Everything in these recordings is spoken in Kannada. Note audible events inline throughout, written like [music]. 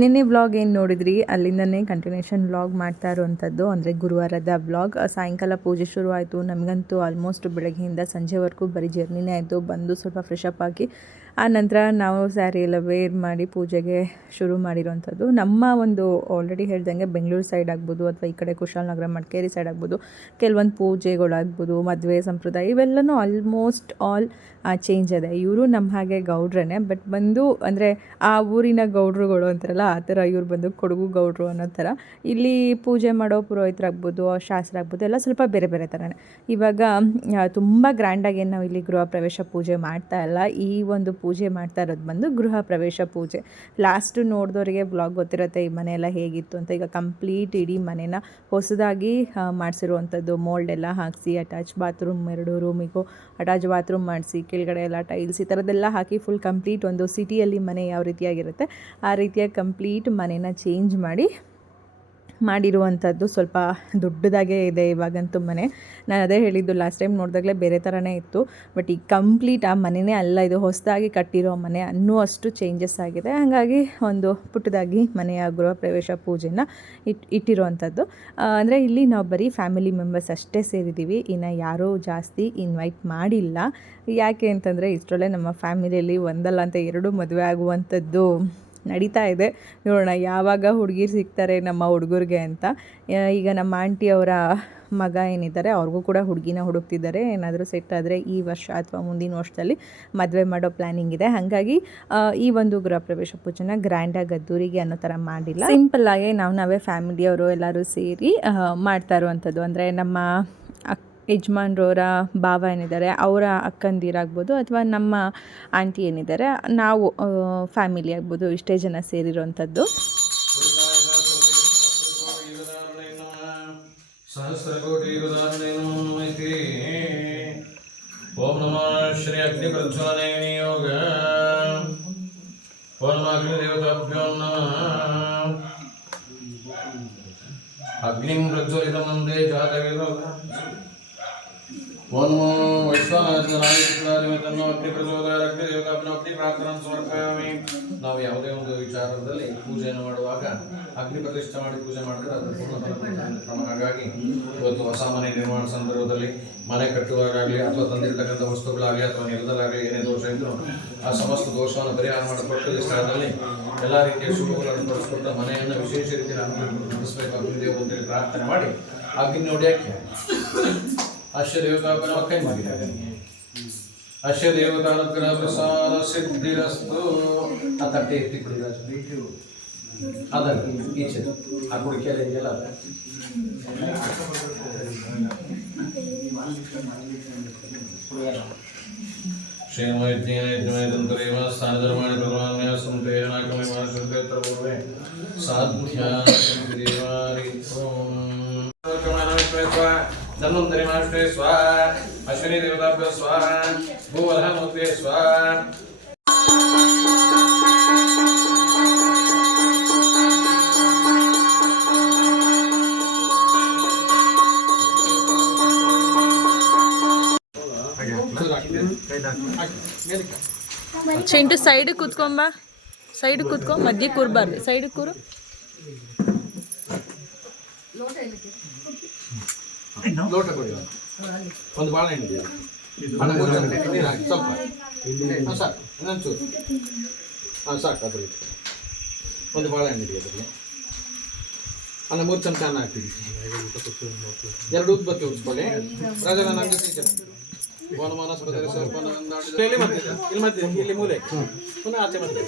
ನಿನ್ನೆ ಬ್ಲಾಗ್ ಏನು ನೋಡಿದ್ರಿ? ಅಲ್ಲಿಂದನೇ ಕಂಟಿನ್ಯೂಷನ್ ಬ್ಲಾಗ್ ಮಾಡ್ತಾ ಇರುವಂಥದ್ದು ಅಂದರೆ ಗುರುವಾರದ ಬ್ಲಾಗ್ ಸಾಯಂಕಾಲ ಪೂಜೆ ಶುರುವಾಯಿತು. ನಮಗಂತೂ ಆಲ್ಮೋಸ್ಟ್ ಬೆಳಗ್ಗೆಯಿಂದ ಸಂಜೆವರೆಗೂ ಬರೀ ಜರ್ನಿನೇ ಆಯಿತು. ಬಂದು ಸ್ವಲ್ಪ ಫ್ರೆಶ್ ಅಪ್ ಆಗಿ ಆ ನಂತರ ನಾವು ಸ್ಯಾರಿ ಎಲ್ಲ ವೇರ್ ಮಾಡಿ ಪೂಜೆಗೆ ಶುರು ಮಾಡಿರೋವಂಥದ್ದು ನಮ್ಮ ಒಂದು ಆಲ್ರೆಡಿ ಹೇಳ್ದಂಗೆ ಬೆಂಗಳೂರು ಸೈಡ್ ಆಗ್ಬೋದು ಅಥವಾ ಈ ಕಡೆ ಕುಶಾಲನಗರ ಮಡಿಕೇರಿ ಸೈಡ್ ಆಗ್ಬೋದು, ಕೆಲವೊಂದು ಪೂಜೆಗಳಾಗ್ಬೋದು, ಮದುವೆ ಸಂಪ್ರದಾಯ ಇವೆಲ್ಲನೂ ಆಲ್ಮೋಸ್ಟ್ ಆಲ್ ಚೇಂಜ್ ಇದೆ. ಇವರು ನಮ್ಮ ಹಾಗೆ ಗೌಡ್ರೇ ಬಟ್ ಬಂದು ಅಂದರೆ ಆ ಊರಿನ ಗೌಡ್ರುಗಳು ಅಂತಾರಲ್ಲ, ಆ ಥರ ಇವ್ರು ಬಂದು ಕೊಡಗು ಗೌಡ್ರು ಅನ್ನೋ ಥರ, ಇಲ್ಲಿ ಪೂಜೆ ಮಾಡೋ ಪುರೋಹಿತರಾಗ್ಬೋದು ಶಾಸ್ತ್ರ ಆಗ್ಬೋದು, ಎಲ್ಲ ಸ್ವಲ್ಪ ಬೇರೆ ಬೇರೆ ಥರನೇ. ಇವಾಗ ತುಂಬ ಗ್ರ್ಯಾಂಡಾಗಿ ನಾವು ಇಲ್ಲಿ ಗೃಹ ಪ್ರವೇಶ ಪೂಜೆ ಮಾಡ್ತಾ ಇಲ್ಲ. ಈ ಒಂದು ಪೂಜೆ ಮಾಡ್ತಾ ಇರೋದು ಬಂದು ಗೃಹ ಪ್ರವೇಶ ಪೂಜೆ. ಲಾಸ್ಟು ನೋಡಿದವರಿಗೆ ಬ್ಲಾಗ್ ಗೊತ್ತಿರುತ್ತೆ, ಈ ಮನೆ ಎಲ್ಲ ಹೇಗಿತ್ತು ಅಂತ. ಈಗ ಕಂಪ್ಲೀಟ್ ಇಡೀ ಮನೆನ ಹೊಸದಾಗಿ ಮಾಡಿಸಿರುವಂಥದ್ದು. ಮೋಲ್ಡ್ ಎಲ್ಲ ಹಾಕಿಸಿ ಅಟ್ಯಾಚ್ ಬಾತ್ರೂಮ್ ಎರಡು ರೂಮಿಗೂ ಅಟ್ಯಾಚ್ ಬಾತ್ರೂಮ್ ಮಾಡಿಸಿ, ಕೆಳಗಡೆ ಎಲ್ಲ ಟೈಲ್ಸ್ ಈ ಥರದ್ದೆಲ್ಲ ಹಾಕಿ ಫುಲ್ ಕಂಪ್ಲೀಟ್ ಒಂದು ಸಿಟಿಯಲ್ಲಿ ಮನೆ ಯಾವ ರೀತಿಯಾಗಿರುತ್ತೆ, ಆ ರೀತಿಯಾಗಿ ಕಂಪ್ಲೀಟ್ ಮನೆನ ಚೇಂಜ್ ಮಾಡಿ ಮಾಡಿರುವಂಥದ್ದು ಸ್ವಲ್ಪ ದೊಡ್ಡದಾಗೇ ಇದೆ ಇವಾಗಂತೂ ಮನೆ. ನಾನು ಅದೇ ಹೇಳಿದ್ದು ಲಾಸ್ಟ್ ಟೈಮ್ ನೋಡಿದಾಗಲೇ ಬೇರೆ ಥರನೇ ಇತ್ತು. ಬಟ್ ಈಗ ಕಂಪ್ಲೀಟ್ ಆ ಮನೆಯೇ ಅಲ್ಲ, ಇದು ಹೊಸದಾಗಿ ಕಟ್ಟಿರೋ ಮನೆ ಅನ್ನುವಷ್ಟು ಚೇಂಜಸ್ ಆಗಿದೆ. ಹಾಗಾಗಿ ಒಂದು ಪುಟ್ಟದಾಗಿ ಮನೆಯ ಗೃಹ ಪ್ರವೇಶ ಪೂಜೆನ ಇಟ್, ಇಟ್ಟಿರುವಂಥದ್ದು. ಅಂದರೆ ಇಲ್ಲಿ ನಾವು ಬರೀ ಫ್ಯಾಮಿಲಿ ಮೆಂಬರ್ಸ್ ಅಷ್ಟೇ ಸೇರಿದ್ದೀವಿ ಇನ್ನು ಯಾರೂ ಜಾಸ್ತಿ ಇನ್ವೈಟ್ ಮಾಡಿಲ್ಲ. ಯಾಕೆ ಅಂತಂದರೆ ಇಷ್ಟರಲ್ಲೇ ನಮ್ಮ ಫ್ಯಾಮಿಲಿಯಲ್ಲಿ ಒಂದಲ್ಲ ಅಂತ ಎರಡು ಮದುವೆ ಆಗುವಂಥದ್ದು. ನಡೀತಾ ಇದೆ. ನೋಡೋಣ, ಯಾವಾಗ ಹುಡುಗಿರು ಸಿಗ್ತಾರೆ ನಮ್ಮ ಹುಡುಗರಿಗೆ ಅಂತ. ಈಗ ನಮ್ಮ ಆಂಟಿ ಅವರ ಮಗ ಏನಿದ್ದಾರೆ, ಅವ್ರಿಗೂ ಕೂಡ ಹುಡುಗಿನ ಹುಡುಕ್ತಿದ್ದಾರೆ. ಏನಾದರೂ ಸೆಟ್ ಆದರೆ ಈ ವರ್ಷ ಅಥವಾ ಮುಂದಿನ ವರ್ಷದಲ್ಲಿ ಮದುವೆ ಮಾಡೋ ಪ್ಲ್ಯಾನಿಂಗ್ ಇದೆ. ಹಾಗಾಗಿ ಈ ಒಂದು ಗೃಹ ಪ್ರವೇಶ ಪೂಜೆನ ಗ್ರ್ಯಾಂಡಾಗಿ ಅದ್ದೂರಿಗೆ ಅನ್ನೋ ಥರ ಮಾಡಿಲ್ಲ. ಸಿಂಪಲ್ಲಾಗಿ ನಾವು ನಾವೇ ಫ್ಯಾಮಿಲಿಯವರು ಎಲ್ಲರೂ ಸೇರಿ ಮಾಡ್ತಾ ಇರುವಂಥದ್ದು. ಅಂದರೆ ನಮ್ಮ ಅಕ್ ಯಜಮಾನ್ರವರ ಭಾವ ಏನಿದ್ದಾರೆ, ಅವರ ಅಕ್ಕಂದಿರಾಗ್ಬೋದು ಅಥವಾ ನಮ್ಮ ಆಂಟಿ ಏನಿದ್ದಾರೆ, ನಾವು ಫ್ಯಾಮಿಲಿ ಆಗ್ಬೋದು, ಇಷ್ಟೇ ಜನ ಸೇರಿರುವಂಥದ್ದು. ಸಹಸ್ರಕೋಟಿ ಓಂ ನಮಃ. ಶ್ರೀ ಅಗ್ನಿ ಪ್ರಜ್ವಲನೆ ಯೋಗ ಓಂ ನಮಃ ಅಗ್ನಿ ದೇವತಾಭ್ಯೋ ನಮಃ ಅಗ್ನಿಂ ಪ್ರಜ್ವಲಿತ ಮಂದೇ ಜಾತವೇದ ನಾವು ಯಾವುದೇ ಒಂದು ವಿಚಾರದಲ್ಲಿ ಪೂಜೆಯನ್ನು ಮಾಡುವಾಗ ಅಗ್ನಿ ಪ್ರತಿಷ್ಠೆ ಮಾಡಿ ಪೂಜೆ ಮಾಡಿದ್ರೆ ಅದು ಪೂರ್ಣ. ಕ್ರಮ ಹಾಗಾಗಿ ಇವತ್ತು ಹೊಸ ಮನೆ ನಿರ್ಮಾಣ ಸಂದರ್ಭದಲ್ಲಿ ಮನೆ ಕಟ್ಟುವಾಗಲಿ ಅಥವಾ ತಂದಿರತಕ್ಕಂಥ ವಸ್ತುಗಳಾಗಲಿ ಅಥವಾ ನೆಲದಲ್ಲಾಗಲಿ ಏನೇ ದೋಷ ಇದ್ದರೂ ಆ ಸಮಸ್ತ ದೋಷವನ್ನು ಪರಿಹಾರ ಮಾಡಿಕೊಟ್ಟು ಈ ಸ್ಥಳದಲ್ಲಿ ಎಲ್ಲ ರೀತಿಯ ಶುಭಗಳನ್ನು ತೋರಿಸ್ಕೊಟ್ಟು ಮನೆಯನ್ನು ವಿಶೇಷ ರೀತಿಯಲ್ಲಿ ನಡೆಸಬೇಕು ಪ್ರಾರ್ಥನೆ ಮಾಡಿ. ಅಗ್ನಿ ನೋಡಿ अश्य देवता पर मक्खन मत करेंगे अश्य देवता अनुग्रह प्रसार सिद्धिरस्तु अत टेक्ति कुड़िराज वीडियो अदर पीछे आ कुड़ी क्या लेंगे ला श्रीमोद्यानेत्मेतन्तरेव स्थानधर्माणि भगवान् सुन्ते नाकमेव शुद्धे तत्र पूर्वे साध्या देवारि ओम् ಸ್ವ ಅಶ್ವಿನಿ ದೇವತಾಭ್ಯ ಸ್ವ ಭೂವಲಹ ಮೂರ್ತೆ ಸ್ವ ಚಿಂಟು ಸೈಡ್ ಕೂತ್ಕೊಂಬ ಸೈಡ್ ಕೂತ್ಕೊ ಮಧ್ಯೆ ಕೂರ್ಬಾರ್ದು ಸೈಡ್ ಕೂರು ಲೋಟ ಕೊಡಿ ಒಂದು ಬಾಳೆಹಣ್ಣು. ನೀರು ಹಾಕಿ, ಸ್ವಲ್ಪ. ಹಾಂ ಸಾಕು. ಇನ್ನೊಂದು ಚೂರು ಹಾಂ ಸಾಕು ಅದ್ರ ಒಂದು ಬಾಳೆಹಣ್ಣು ಅದರಲ್ಲಿ. ಅನ್ನ ಮೂರು ಚಮಚ ಅನ್ನ ಹಾಕ್ತೀವಿ ಎರಡು ಉದ್ಬತ್ತಿ ಉಳಿಸ್ಕೊಳ್ಳಿ ರಾಜನ ನಂಗೆ ಸ್ಪರ್ಧೆ ಸ್ವಲ್ಪ ಇಲ್ಲಿ ಮತ್ತೆ ಇಲ್ಲಿ ಮತ್ತೆ ಇಲ್ಲಿ ಮೂಲೆ ಪುನಃ ಆಚೆ ಬರ್ತಿದೆ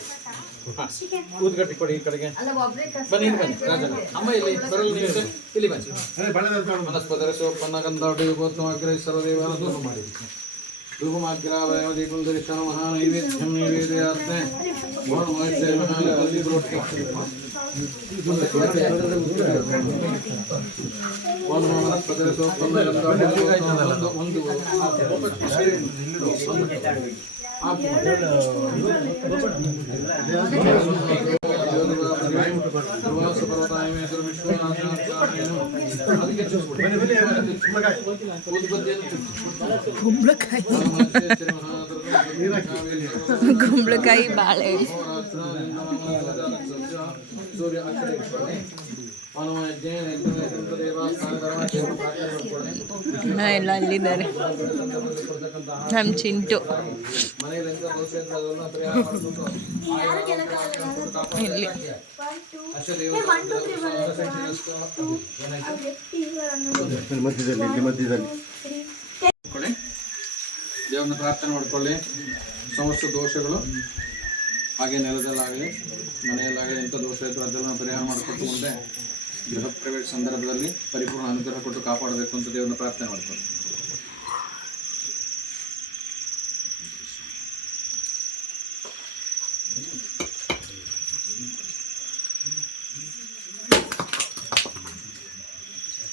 ಊದ್ಗಟ್ಟಿ ಕೊಡಿ ಈ ಕಡೆಗೆ ಬನ್ನಿ ಇಲ್ಲಿ ಬನ್ನಿ ರಾಜನ ಅಮ್ಮ ಇಲ್ಲಿ ಬರಲು ನೀವು ಇಲ್ಲಿ ಬನ್ನಿ ಮನಸ್ಪದರ ಸೋಪನ್ನ ಗಂಧಾಡಿ ಗೋತ್ಮಗ್ರಹ ಸರ್ವದೇವ ದೂರ ಮಾಡಿ ಧೂಪಮಾಗ್ರಾವಯ ದೀಪಂ ದರ್ಶನ ಮಹಾನೈವೇದ್ಯಂ ನೈವೇದ್ಯಾರ್ಥ ಮೋಹನ ಮಹೇಶ್ವರಿ ಮಹಾಲ ಅಲ್ಲಿ ಬ್ರೋಟ್ಟಿ ಒಂದು ಒಂದು ಅದಕ್ಕೆ ಕುಂಬಳಕಾಯಿ ಕುಂಬಳಕಾಯಿ ಬಾಳೆ ಸೂರ್ಯ ಹಾ, ಎಲ್ಲ ಅಲ್ಲಿದ್ದಾರೆ. ನಮ್ಮ ಚಿಂಟು. ಇಲ್ಲಿ. ದೇವ್ರನ್ನ ಪ್ರಾರ್ಥನೆ ಮಾಡ್ಕೊಳ್ಳಿ. ಸಮಸ್ತ ದೋಷಗಳು ಹಾಗೆ ನೆಲದಲ್ಲಾಗಲಿ ಮನೆಯಲ್ಲಾಗಲಿ ಎಂಥ ದೋಷ ಇತ್ತು ಅದೆಲ್ಲ ಪರಿಹಾರ ಮಾಡಿಕೊಟ್ಟು ಮುಂದೆ ಗೃಹ ಪ್ರವೇಶ ಸಂದರ್ಭದಲ್ಲಿ ಪರಿಪೂರ್ಣ ಅನುಗ್ರಹ ಕೊಟ್ಟು ಕಾಪಾಡಬೇಕು ಅಂತ ದೇವರನ್ನು ಪ್ರಾರ್ಥನೆ ಮಾಡ್ಕೊಂಡು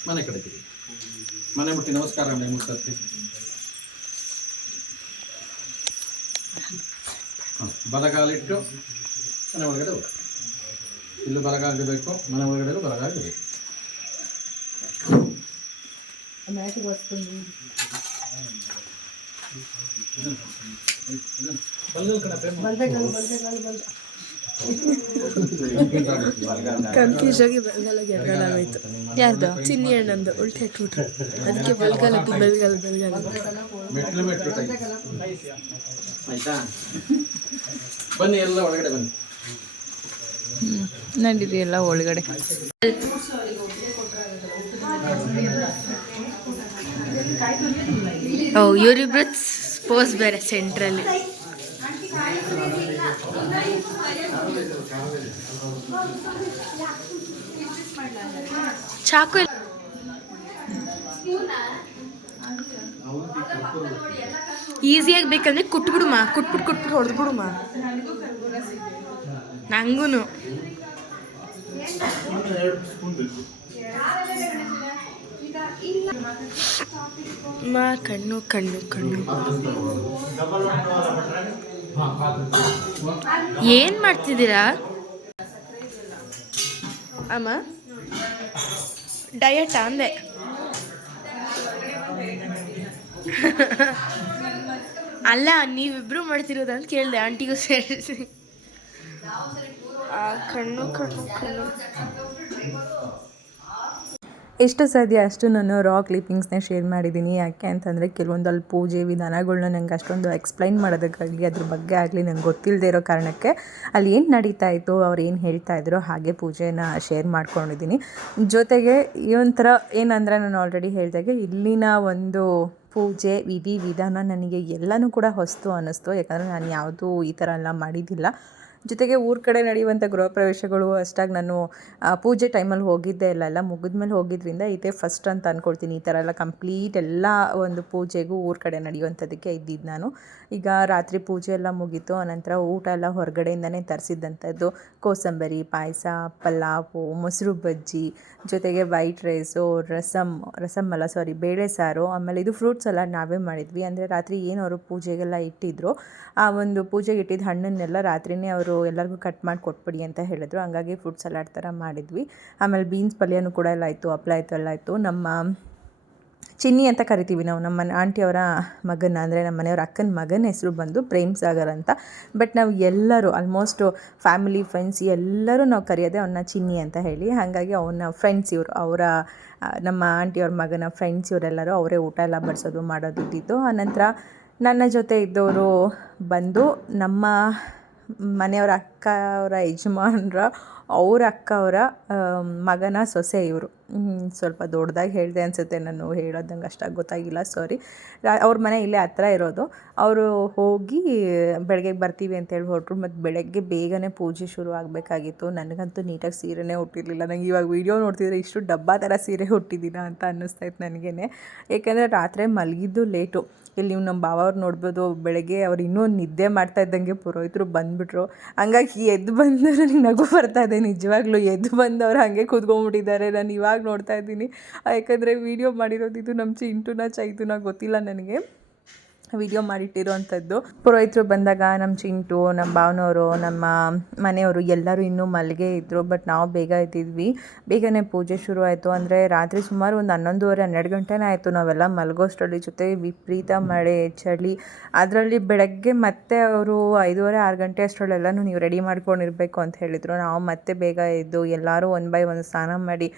ಮನೆ ಕಡೆ ತಿರುಗಿ. ಮನೆ ಮುಟ್ಟಿ ನಮಸ್ಕಾರ ಮನೆ ಮುಟ್ಟಿ ಬಲಗಾಲಿಟ್ಟು ಮನೆ ಒಳಗಡೆ ಹೋಗಿ ಇಲ್ಲೂ ಬಲಗಾಲಿಡಬೇಕು ಮನೆ ಒಳಗಡೆ ಬಲಗಾಲಿಡಬೇಕು ಕನ್ಫ್ಯೂಸ್ ಆಗಿ ಬಲ್ಗಾಲಾಗಿ ಎಡಗಾಲಾಗೋಯ್ತು ಯಾರ್ದು? ಚಿನ್ನಿ ಅಣ್ಣಂದು. ಉಲ್ಟೆ ಇಟ್ಬಿಟ್ರು ಅದಕ್ಕೆ ಬಲ್ಗಾಲದ್ದು ಬೆಲ್ಗಾಲ ಬೆಲ್ಗಾಲ ಬನ್ನಿ ಎಲ್ಲ ಒಳಗಡೆ ಬನ್ನಿ. ನಡೀರಿ ಎಲ್ಲ ಒಳಗಡೆ. ಓ, ಇವರಿಬ್ರು ಸ್ಪೋಸ್ ಬೇರೆ ಸೆಂಟ್ರಲ್ಲಿ ಚಾಕು. ಈಸಿಯಾಗಿ ಬೇಕಂದ್ರೆ ಕುಟ್ಬಿಡುಮಾ? ಕುಟ್ಬಿಟ್ಟು ಕುಟ್ಬಿಟ್ಟು ಹೊಡೆದ್ಬಿಡುಮಾ? ನಂಗೂನು. ಮಾ, ಕಣ್ಣು ಕಣ್ಣು ಕಣ್ಣು. ಏನ್ ಮಾಡ್ತಿದ್ದೀರಾ? ಅಮ್ಮ? ಡಯಟ್ ಅಂದೆ. ಅಲ್ಲ, ನೀವಿಬ್ರು ಮಾಡ್ತಿರೋದಂತ ಕೇಳಿದೆ, ಆಂಟಿಗೂ ಸೇರಿಸಿ. ಕಣ್ಣು ಕಣ್ಣು ಕಣ್ಣು. ಎಷ್ಟು ಸಾಧ್ಯ ಅಷ್ಟು ನಾನು ರಾ ಕ್ಲಿಪ್ಪಿಂಗ್ಸ್ನ ಶೇರ್ ಮಾಡಿದ್ದೀನಿ. ಯಾಕೆ ಅಂತಂದರೆ ಕೆಲವೊಂದು ಅಲ್ಲಿ ಪೂಜೆ ವಿಧಾನಗಳನ್ನ ನಂಗೆ ಅಷ್ಟೊಂದು ಎಕ್ಸ್ಪ್ಲೈನ್ ಮಾಡೋದಕ್ಕಾಗಲಿ ಅದ್ರ ಬಗ್ಗೆ ಆಗಲಿ ನಂಗೆ ಗೊತ್ತಿಲ್ಲದೆ ಇರೋ ಕಾರಣಕ್ಕೆ ಅಲ್ಲಿ ಏನು ನಡೀತಾ ಇತ್ತು, ಅವ್ರು ಏನು ಹೇಳ್ತಾ ಇದ್ರು, ಹಾಗೆ ಪೂಜೆನ ಶೇರ್ ಮಾಡ್ಕೊಂಡಿದ್ದೀನಿ. ಜೊತೆಗೆ ಈ ಒಂಥರ ಏನಂದರೆ ನಾನು ಆಲ್ರೆಡಿ ಹೇಳಿದಾಗೆ, ಇಲ್ಲಿನ ಒಂದು ಪೂಜೆ ವಿಧಿ ವಿಧಾನ ನನಗೆ ಎಲ್ಲನೂ ಕೂಡ ಹೊಸ್ತು ಅನ್ನಿಸ್ತು ಯಾಕಂದರೆ ನಾನು ಯಾವುದೂ ಈ ಥರ ಎಲ್ಲ ಮಾಡಿದ್ದಿಲ್ಲ. ಜೊತೆಗೆ ಊರ ಕಡೆ ನಡೆಯುವಂಥ ಗೃಹ ಪ್ರವೇಶಗಳು ಅಷ್ಟಾಗಿ ನಾನು ಪೂಜೆ ಟೈಮಲ್ಲಿ ಹೋಗಿದ್ದೆ ಇಲ್ಲ. ಎಲ್ಲ ಮುಗಿದ್ಮೇಲೆ ಹೋಗಿದ್ರಿಂದ ಇದೇ ಫಸ್ಟ್ ಅಂತ ಅಂದ್ಕೊಳ್ತೀನಿ ಈ ಥರ ಎಲ್ಲ ಕಂಪ್ಲೀಟ್ ಎಲ್ಲ ಒಂದು ಪೂಜೆಗೂ ಊರ ಕಡೆ ನಡೆಯುವಂಥದ್ದಕ್ಕೆ ಇದ್ದಿದ್ದು ನಾನು. ಈಗ ರಾತ್ರಿ ಪೂಜೆ ಎಲ್ಲ ಮುಗೀತು. ಆನಂತರ ಊಟ ಎಲ್ಲ ಹೊರಗಡೆಯಿಂದನೇ ತರಿಸಿದ್ದಂಥದ್ದು. ಕೋಸಂಬರಿ, ಪಾಯಸ, ಪಲಾವು, ಮೊಸರು ಬಜ್ಜಿ, ಜೊತೆಗೆ ವೈಟ್ ರೈಸು ರಸಮ್ ರಸಮ್ ಅಲ್ಲ ಸಾರಿ ಬೇಳೆ ಸಾರು. ಆಮೇಲೆ ಇದು ಫ್ರೂಟ್ಸ್ ಎಲ್ಲ ನಾವೇ ಮಾಡಿದ್ವಿ. ಅಂದರೆ ರಾತ್ರಿ ಏನು ಅವರು ಪೂಜೆಗೆಲ್ಲ ಇಟ್ಟಿದ್ರು, ಆ ಒಂದು ಪೂಜೆಗೆ ಇಟ್ಟಿದ್ದ ಹಣ್ಣನ್ನೆಲ್ಲ ರಾತ್ರಿನೇ ಅವರು ಎಲ್ಲರಿಗೂ ಕಟ್ ಮಾಡಿ ಕೊಟ್ಬಿಡಿ ಅಂತ ಹೇಳಿದ್ರು. ಹಂಗಾಗಿ ಫ್ರೂಟ್ ಸಲಾಡ್ ಥರ ಮಾಡಿದ್ವಿ. ಆಮೇಲೆ ಬೀನ್ಸ್ ಪಲ್ಯನೂ ಕೂಡ ಎಲ್ಲ ಆಯಿತು, ಹಪ್ಳ ಆಯಿತು, ಎಲ್ಲ ಆಯಿತು. ನಮ್ಮ ಚಿನ್ನಿ ಅಂತ ಕರಿತೀವಿ ನಾವು, ನಮ್ಮ ಆಂಟಿಯವರ ಮಗನ, ಅಂದರೆ ನಮ್ಮ ಮನೆಯವ್ರ ಅಕ್ಕನ ಮಗನ ಹೆಸರು ಬಂದು ಪ್ರೇಮ್ ಸಾಗರ್ ಅಂತ. ಬಟ್ ನಾವು ಎಲ್ಲರೂ ಆಲ್ಮೋಸ್ಟು ಫ್ಯಾಮಿಲಿ ಫ್ರೆಂಡ್ಸ್ ಎಲ್ಲರೂ ನಾವು ಕರೆಯೋದೇ ಅವನ್ನ ಚಿನ್ನಿ ಅಂತ ಹೇಳಿ. ಹಾಗಾಗಿ ಅವನ ಫ್ರೆಂಡ್ಸ್ ಇವರು, ಅವರ ನಮ್ಮ ಆಂಟಿಯವ್ರ ಮಗನ ಫ್ರೆಂಡ್ಸ್ ಇವರೆಲ್ಲರೂ ಅವರೇ ಊಟ ಎಲ್ಲ ಬಡಿಸೋದು ಮಾಡೋದು ಇದ್ದಿತ್ತು ಆನಂತರ ನನ್ನ ಜೊತೆ ಇದ್ದವರು ಬಂದು ನಮ್ಮ ಮನೆಯವರ ಅಕ್ಕ ಅವರ ಯಜಮಾನ್ರ ಅವ್ರ ಅಕ್ಕ, ಅವರ ಮಗನ ಸೊಸೆ ಇವರು. ಸ್ವಲ್ಪ ದೊಡ್ಡದಾಗಿ ಹೇಳಿದೆ ಅನಿಸುತ್ತೆ ನಾನು ಹೇಳೋದಂಗೆ ಅಷ್ಟಾಗಿ ಗೊತ್ತಾಗಿಲ್ಲ ಸಾರಿ ಅವ್ರ ಮನೆ ಇಲ್ಲೇ ಹತ್ರ ಇರೋದು. ಅವರು ಹೋಗಿ ಬೆಳಗ್ಗೆ ಬರ್ತೀವಿ ಅಂತೇಳಿ ಹೊರಟ್ರು ಮತ್ತು ಬೆಳಗ್ಗೆ ಬೇಗನೆ ಪೂಜೆ ಶುರು ಆಗಬೇಕಾಗಿತ್ತು. ನನಗಂತೂ ನೀಟಾಗಿ ಸೀರೆನೇ ಹುಟ್ಟಿರಲಿಲ್ಲ ನಂಗೆ ಇವಾಗ ವೀಡಿಯೋ ನೋಡ್ತಿದ್ರೆ ಇಷ್ಟು ಡಬ್ಬಾ ಥರ ಸೀರೆ ಹುಟ್ಟಿದ್ದೀನ ಅಂತ ಅನ್ನಿಸ್ತಾ ಇತ್ತು ನನಗೇ ಏಕೆಂದರೆ ರಾತ್ರಿ ಮಲಗಿದ್ದು ಲೇಟು. ಇಲ್ಲಿ ನಮ್ಮ ಬಾವ ಅವ್ರು ನೋಡ್ಬೋದು, ಬೆಳಗ್ಗೆ ಅವ್ರು ಇನ್ನೂ ನಿದ್ದೆ ಮಾಡ್ತಾ ಇದ್ದಂಗೆ ಪುರೋಹಿತರು ಬಂದುಬಿಟ್ರು. ಹಂಗಾಗಿ ಎದ್ದು ಬಂದು ನನಗೆ ನಗು ಬರ್ತಾ ಇದೆ. ನಿಜವಾಗ್ಲೂ ಎದ್ದು ಬಂದವ್ರು ಹಾಗೆ ಕೂತ್ಕೊಂಡ್ಬಿಟ್ಟಿದ್ದಾರೆ. ನಾನು ಇವಾಗ ನೋಡ್ತಾ ಇದ್ದೀನಿ. ಯಾಕಂದರೆ ವೀಡಿಯೋ ಮಾಡಿರೋದು ಇದು ನಮ್ಮ ಚಿಂಟುನ ಚೈತುನ ಗೊತ್ತಿಲ್ಲ ನನಗೆ. ವಿಡಿಯೋ ಮಾಡಿಟ್ಟಿರೋವಂಥದ್ದು. ಪುರೋಹಿತರು ಬಂದಾಗ ನಮ್ಮ ಚಿಂಟು ನಮ್ಮ ಭಾವನವರು ನಮ್ಮ ಮನೆಯವರು ಎಲ್ಲರೂ ಇನ್ನೂ ಮಲಗೆ ಇದ್ದರು ಬಟ್ ನಾವು ಬೇಗ ಇದ್ದಿದ್ವಿ ಬೇಗನೆ ಪೂಜೆ ಶುರು ಆಯಿತು. ಅಂದರೆ ರಾತ್ರಿ ಸುಮಾರು ಒಂದು ಹನ್ನೊಂದುವರೆ, ಹನ್ನೆರಡು ಗಂಟೆನೇ ಆಯಿತು ನಾವೆಲ್ಲ ಮಲಗೋಷ್ಟರಲ್ಲಿ ಜೊತೆ ವಿಪರೀತ ಮಳೆ, ಚಳಿ. ಅದರಲ್ಲಿ ಬೆಳಗ್ಗೆ ಮತ್ತೆ ಅವರು ಐದೂವರೆ, ಆರು ಗಂಟೆ ಅಷ್ಟರಲ್ಲೆಲ್ಲನೂ ನೀವು ರೆಡಿ ಮಾಡ್ಕೊಂಡಿರಬೇಕು ಅಂತ ಹೇಳಿದರು. ನಾವು ಮತ್ತೆ ಬೇಗ ಎದ್ದು ಎಲ್ಲರೂ ಒನ್ ಬೈ ಒಂದು ಸ್ನಾನ ಮಾಡಿ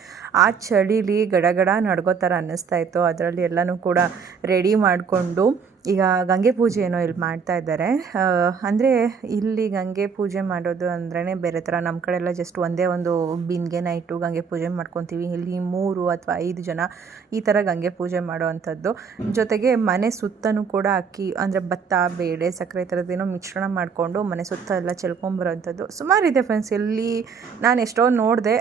ಆ ಚಳಿಲಿ ಗಡಗಡ ನಡ್ಗೋ ಥರ ಅನ್ನಿಸ್ತಾ ಇತ್ತು. ಅದರಲ್ಲಿ ಎಲ್ಲನೂ ಕೂಡ ರೆಡಿ ಮಾಡಿಕೊಂಡು ಈಗ ಗಂಗೆ ಪೂಜೆ ಏನೋ ಇಲ್ಲಿ ಮಾಡ್ತಾ ಇದ್ದಾರೆ. ಅಂದರೆ ಇಲ್ಲಿ ಗಂಗೆ ಪೂಜೆ ಮಾಡೋದು ಅಂದ್ರೇ ಬೇರೆ ಥರ. ನಮ್ಮ ಕಡೆ ಎಲ್ಲ ಜಸ್ಟ್ ಒಂದೇ ಒಂದು ಬಿಂದಿಗೆನ ಇಟ್ಟು ಗಂಗೆ ಪೂಜೆ ಮಾಡ್ಕೊತೀವಿ. ಇಲ್ಲಿ ಮೂರು ಅಥವಾ ಐದು ಜನ ಈ ಥರ ಗಂಗೆ ಪೂಜೆ ಮಾಡೋವಂಥದ್ದು. ಜೊತೆಗೆ ಮನೆ ಸುತ್ತನೂ ಕೂಡ ಅಕ್ಕಿ, ಅಂದರೆ ಭತ್ತ, ಬೇಳೆ, ಸಕ್ಕರೆ ಈ ಮಿಶ್ರಣ ಮಾಡಿಕೊಂಡು ಮನೆ ಸುತ್ತ ಎಲ್ಲ ಚೆಲ್ಕೊಂಬರೋವಂಥದ್ದು ಸುಮಾರು ಇದೆ ಫ್ರೆಂಡ್ಸ್ ಇಲ್ಲಿ ನಾನು ಎಷ್ಟೋ ನೋಡಿದೆ.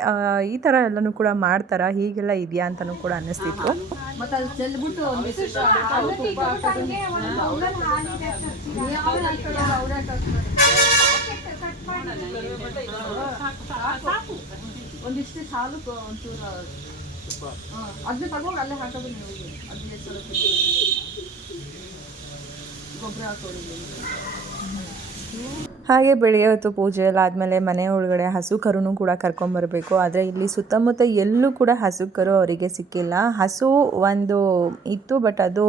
ಈ ಥರ ಎಲ್ಲನೂ ಕೂಡ ಮಾಡ್ತಾರಾ? ಹೀಗೆಲ್ಲ ಇದೆಯಾ ಅಂತಲೂ ಕೂಡ ಅನ್ನಿಸ್ತಿತ್ತು. ಒಂದಿಷ್ಟು ಸಾಲು ಒಂಚೂರು ಅದನ್ನ ತಗೊಂಡು ಅಲ್ಲೇ ಹಾಕೋದು ನೀವು ಅದನ್ನ ಸ್ವಲ್ಪ ಗೊಬ್ಬರ ಹಾಕೋದು ಹಾಗೆ ಬೆಳಿಗ್ಗೆ ಹೊತ್ತು ಪೂಜೆ ಎಲ್ಲ ಆದಮೇಲೆ ಮನೆ ಒಳಗಡೆ ಹಸು ಕರುನೂ ಕೂಡ ಕರ್ಕೊಂಬರಬೇಕು ಆದರೆ ಇಲ್ಲಿ ಸುತ್ತಮುತ್ತ ಎಲ್ಲೂ ಕೂಡ ಹಸು ಕರು ಅವರಿಗೆ ಸಿಕ್ಕಿಲ್ಲ. ಹಸು ಒಂದು ಇತ್ತು ಬಟ್ ಅದು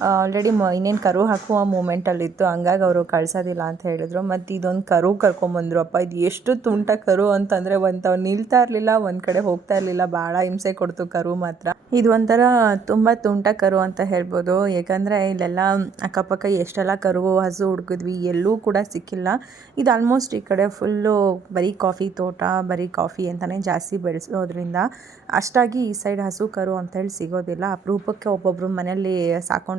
ಆಲ್ರೆಡಿ ಮ, ಇನ್ನೇನು ಕರು ಹಾಕುವ ಮೂಮೆಂಟಲ್ಲಿತ್ತು ಹಂಗಾಗಿ ಅವರು ಕಳ್ಸೋದಿಲ್ಲ ಅಂತ ಹೇಳಿದ್ರು. ಮತ್ತು ಇದೊಂದು ಕರು ಕರ್ಕೊಂಬಂದ್ರು ಅಪ್ಪ, ಇದು ಎಷ್ಟು ತುಂಟ ಕರು ಅಂತಂದರೆ ಒಂದು ತಾವು ನಿಲ್ತಾ ಇರಲಿಲ್ಲ, ಒಂದು ಕಡೆ ಹೋಗ್ತಾ ಇರಲಿಲ್ಲ ಭಾಳ ಹಿಂಸೆ ಕೊಡ್ತು ಕರು ಮಾತ್ರ. ಇದು ಒಂಥರ ತುಂಬ ತುಂಟ ಕರು ಅಂತ ಹೇಳ್ಬೋದು. ಯಾಕಂದರೆ ಇಲ್ಲೆಲ್ಲ ಅಕ್ಕಪಕ್ಕ ಎಷ್ಟೆಲ್ಲ ಕರು ಹಸು ಹುಡುಕಿದ್ವಿ ಎಲ್ಲೂ ಕೂಡ ಸಿಕ್ಕಿಲ್ಲ. ಇದು ಆಲ್ಮೋಸ್ಟ್ ಈ ಕಡೆ ಫುಲ್ಲು ಬರೀ ಕಾಫಿ ತೋಟ, ಬರೀ ಕಾಫಿ ಅಂತಲೇ ಜಾಸ್ತಿ ಬೆಳೆಸೋದ್ರಿಂದ ಅಷ್ಟಾಗಿ ಈ ಸೈಡ್ ಹಸು ಕರು ಅಂತೇಳಿ ಸಿಗೋದಿಲ್ಲ. ಅಪರೂಪಕ್ಕೆ ಒಬ್ಬೊಬ್ಬರು ಮನೆಯಲ್ಲಿ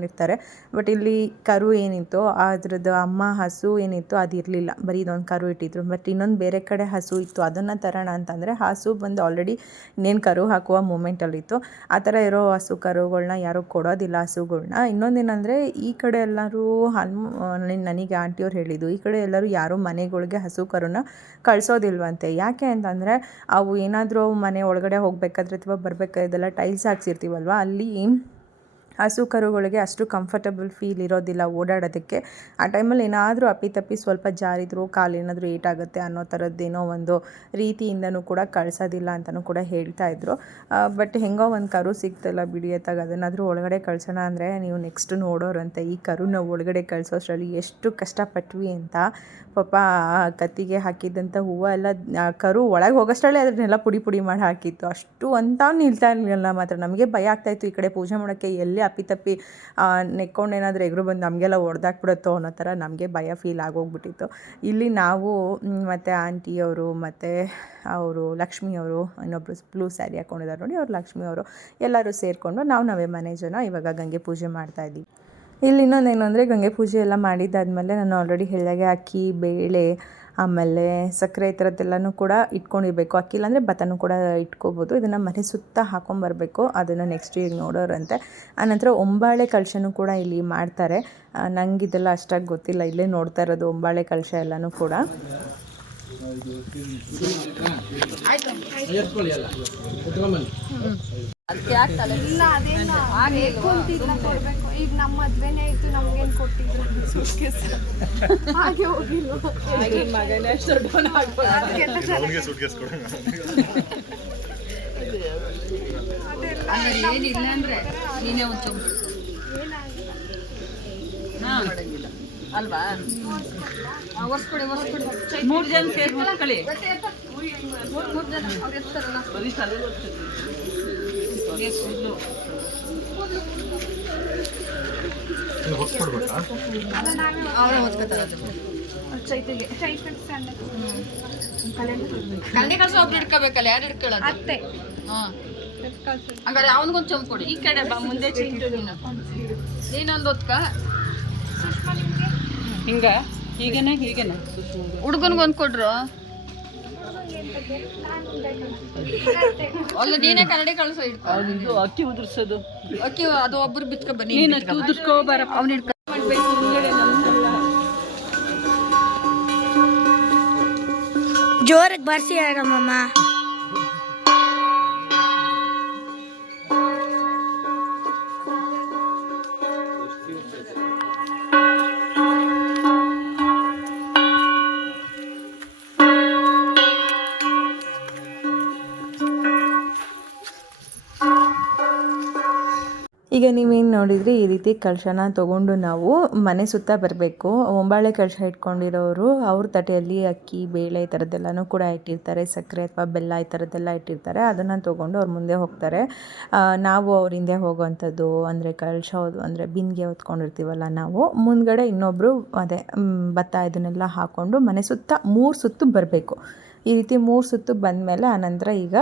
ಸಾಕೊಂಡಿರ್ತಾರೆ ಬಟ್ ಇಲ್ಲಿ ಕರು ಏನಿತ್ತು, ಅದ್ರದ್ದು ಅಮ್ಮ ಹಸು ಏನಿತ್ತು ಅದು ಇರಲಿಲ್ಲ ಬರೀ ಇದೊಂದು ಕರು ಇಟ್ಟಿದ್ರು. ಬಟ್ ಇನ್ನೊಂದು ಬೇರೆ ಕಡೆ ಹಸು ಇತ್ತು. ಅದನ್ನು ತರೋಣ ಅಂತಂದರೆ ಹಸು ಬಂದು ಆಲ್ರೆಡಿ ಇನ್ನೇನು ಕರು ಹಾಕುವ ಮೂಮೆಂಟಲ್ಲಿತ್ತು ಆ ಥರ ಇರೋ ಹಸು ಕರುಗಳನ್ನ ಯಾರೂ ಕೊಡೋದಿಲ್ಲ ಹಸುಗಳನ್ನ ಇನ್ನೊಂದೇನೆಂದರೆ ಈ ಕಡೆ ಎಲ್ಲರೂ ಹನ್ ನನಗೆ ಆಂಟಿಯವ್ರು ಹೇಳಿದ್ದು, ಈ ಕಡೆ ಎಲ್ಲರೂ ಯಾರೂ ಮನೆಗಳಿಗೆ ಹಸು ಕರುನ ಕಳಿಸೋದಿಲ್ವಂತೆ. ಯಾಕೆ ಅಂತಂದರೆ ಅವು ಏನಾದರೂ ಮನೆ ಒಳಗಡೆ ಹೋಗಬೇಕಾದ್ರೆ ಅಥವಾ ಬರಬೇಕಾದೆಲ್ಲ ಟೈಲ್ಸ್ ಹಾಕ್ಸಿರ್ತೀವಲ್ವ, ಅಲ್ಲಿ ಹಸು ಕರುಗಳಿಗೆ ಅಷ್ಟು ಕಂಫರ್ಟಬಲ್ ಫೀಲ್ ಇರೋದಿಲ್ಲ ಓಡಾಡೋದಕ್ಕೆ. ಆ ಟೈಮಲ್ಲಿ ಏನಾದರೂ ಅಪ್ಪಿತಪ್ಪಿ ಸ್ವಲ್ಪ ಜಾರಿದ್ರೂ, ಕಾಲು ಏನಾದರೂ ಏಟಾಗುತ್ತೆ ಅನ್ನೋ ಥರದ್ದೇನೋ ಒಂದು ರೀತಿಯಿಂದನೂ ಕೂಡ ಕಳಿಸೋದಿಲ್ಲ ಅಂತಲೂ ಕೂಡ ಹೇಳ್ತಾ ಇದ್ರು. ಬಟ್ ಹೆಂಗೋ ಒಂದು ಕರು ಸಿಗ್ತಲ್ಲ ಬಿಡಿ ಅತ್ತಾಗ ಅದನ್ನಾದರೂ ಒಳಗಡೆ ಕಳ್ಸೋಣ ಅಂದರೆ ನೀವು ನೆಕ್ಸ್ಟ್ ನೋಡೋರಂತೆ. ಈ ಕರುನ ಒಳಗಡೆ ಕಳ್ಸೋಷ್ಟರಲ್ಲಿ ಎಷ್ಟು ಕಷ್ಟಪಟ್ವಿ ಅಂತ ಪಾಪ ಕತ್ತಿಗೆ ಹಾಕಿದ್ದಂಥ ಹೂವು ಎಲ್ಲ ಕರು ಒಳಗೆ ಹೋಗೋಷ್ಟರಲ್ಲೇ ಅದನ್ನೆಲ್ಲ ಪುಡಿ ಪುಡಿ ಮಾಡಿ ಹಾಕಿತ್ತು. ಅಷ್ಟು ಅಂತ ನಿಲ್ತಾ ಇರಲಿಲ್ಲ ಮಾತ್ರ. ನಮಗೆ ಭಯ ಆಗ್ತಾಯಿತ್ತು ಈ ಕಡೆ ಪೂಜೆ ಮಾಡೋಕ್ಕೆ ಎಲ್ಲಿ ಅಪ್ಪಿತಪ್ಪಿ ನೆಕ್ಕೊಂಡು ಏನಾದರೂ ಎಗರು ಬಂದು ನಮಗೆಲ್ಲ ಹೊಡೆದಾಕ್ಬಿಡುತ್ತೋ ಅನ್ನೋ ಥರ ನಮಗೆ ಭಯ ಫೀಲ್ ಆಗೋಗ್ಬಿಟ್ಟಿತ್ತು. ಇಲ್ಲಿ ನಾವು ಮತ್ತು ಆಂಟಿಯವರು ಮತ್ತು ಅವರು ಲಕ್ಷ್ಮಿಯವರು ಇನ್ನೊಬ್ಬರು ಬ್ಲೂ ಸ್ಯಾರಿ ಹಾಕ್ಕೊಂಡಿದ್ದಾರೆ ನೋಡಿ, ಅವ್ರು ಲಕ್ಷ್ಮಿಯವರು ಎಲ್ಲರೂ ಸೇರಿಕೊಂಡು ನಾವು ನಾವೇ ಮನೆ ಜನ ಇವಾಗ ಗಂಗೆ ಪೂಜೆ ಮಾಡ್ತಾ ಇದ್ದೀವಿ. ಇಲ್ಲಿ ಇನ್ನೊಂದೇನು ಅಂದರೆ ಗಂಗೆ ಪೂಜೆ ಎಲ್ಲ ಮಾಡಿದ್ದಾದಮೇಲೆ ನಾನು ಆಲ್ರೆಡಿ ಹೇಳಿದಾಗೆ ಅಕ್ಕಿ, ಬೇಳೆ ಆಮೇಲೆ ಸಕ್ಕರೆ ಈ ಥರದ್ದೆಲ್ಲನೂ ಕೂಡ ಇಟ್ಕೊಂಡಿರಬೇಕು. ಅಕ್ಕಿ ಇಲ್ಲಾಂದರೆ ಭತ್ತನೂ ಕೂಡ ಇಟ್ಕೋಬೋದು. ಇದನ್ನು ಮನೆ ಸುತ್ತ ಹಾಕೊಂಬರಬೇಕು ಅದನ್ನು ನೆಕ್ಸ್ಟ್ ಈಗ ನೋಡೋರಂತೆ. ಆನಂತರ ಒಂಬಾಳೆ ಕಳಶನೂ ಕೂಡ ಇಲ್ಲಿ ಮಾಡ್ತಾರೆ. ನಂಗೆ ಇದೆಲ್ಲ ಅಷ್ಟಾಗಿ ಗೊತ್ತಿಲ್ಲ. ಇಲ್ಲೇ ನೋಡ್ತಾ ಇರೋದು ಒಂಬಾಳೆ ಕಳಶ ಎಲ್ಲನೂ ಕೂಡ. ಎತ್ಕೊಳ್ಳಿ ಈಗ ನಮ್ಮ ಮದ್ವೆನೇ ಇತ್ತು ನಮ್ಗೇನ್ ಕೊಟ್ಟಿದ್ರು. ಹಾಗೆ ಏನಿಲ್ಲ ಅಂದ್ರೆ ನೀನೇ ಒಂದು ಚೊಂಬು ಮಾಡಂಗಿಲ್ಲ ಅಲ್ವಾ ಒರ್ಸ್ಕೊಡಿ ಒರ್ಸ್ಕೊಡಿ ಮೂರು ಜನ ಸೇರಿ ಮಕ್ಕಳಿ ಮೂರು ಜನ ಅವ್ರು ಎತ್ತಾರಲ್ಲ ಬರೀ ತಲೆ ಅವರೇ ಕಳ್ಸೋ ಒಬ್ರು ಹಿಡ್ಕೋಬೇಕಲ್ಲ ಯಾರು ಹಿಡ್ಕೊಳ್ಳೋದು ಅತ್ತೆ. ಹಾಂ. ಹಂಗಾರೆ ಅವನಿಗೊಂದು ಚಂಪ್ ಕೊಡಿ. ಈ ಕಡೆ ಬಾ ಮುಂದೆ ಚಿಂಟು ನೀನು. ನೀನೊಂದು ಹೊತ್ಕ. ಹಿಂಗ? ಹೀಗೇನೆ ಹೀಗೇನೆ. ಹುಡುಗನ್ಗೊಂದು ಕೊಡ್ರು. ಅಲ್ಲ ನೀನೇ ಕನ್ನಡಿ ಕಳ್ಸೋ ಹಿಡ್ಕೊ. ಅಕ್ಕಿ ಉದುರ್ಸೋದು. ಅಕ್ಕಿ ಅದು ಒಬ್ರು ಬಿತ್ಕೊ ಬನ್ನಿ. ನೀನು ಅಕ್ಕಿ ಉದುರ್ಸ್ಕೋ ಬರ ಅವ್ನ ಹಿಡ್ಕೊ. ಜೋರಾಗಿ ಬಾರಿಸಿ ಆಡಮ್ಮಮ್ಮ ನೋಡಿದ್ರಿ ಈ ರೀತಿ ಕಳಶನ ತೊಗೊಂಡು ನಾವು ಮನೆ ಸುತ್ತ ಬರಬೇಕು. ಒಂಬಾಳೆ ಕಳಶ ಇಟ್ಕೊಂಡಿರೋರು ಅವ್ರ ತಟೆಯಲ್ಲಿ ಅಕ್ಕಿ, ಬೇಳೆ ಈ ಥರದ್ದೆಲ್ಲನೂ ಕೂಡ ಇಟ್ಟಿರ್ತಾರೆ. ಸಕ್ಕರೆ ಅಥವಾ ಬೆಲ್ಲ ಈ ಥರದ್ದೆಲ್ಲ ಇಟ್ಟಿರ್ತಾರೆ. ಅದನ್ನು ತೊಗೊಂಡು ಅವ್ರ ಮುಂದೆ ಹೋಗ್ತಾರೆ. ನಾವು ಅವ್ರ ಹಿಂದೆ ಹೋಗುವಂಥದ್ದು, ಅಂದರೆ ಕಳಶ ಅಂದರೆ ಬಿಂದಿಗೆ ಹೊತ್ಕೊಂಡಿರ್ತೀವಲ್ಲ ನಾವು, ಮುಂದ್ಗಡೆ ಇನ್ನೊಬ್ಬರು ಅದೇ ಭತ್ತ ಇದನ್ನೆಲ್ಲ ಹಾಕ್ಕೊಂಡು ಮನೆ ಸುತ್ತ ಮೂರು ಸುತ್ತು ಬರಬೇಕು. ಈ ರೀತಿ ಮೂರು ಸುತ್ತು ಬಂದಮೇಲೆ ಆನಂತರ ಈಗ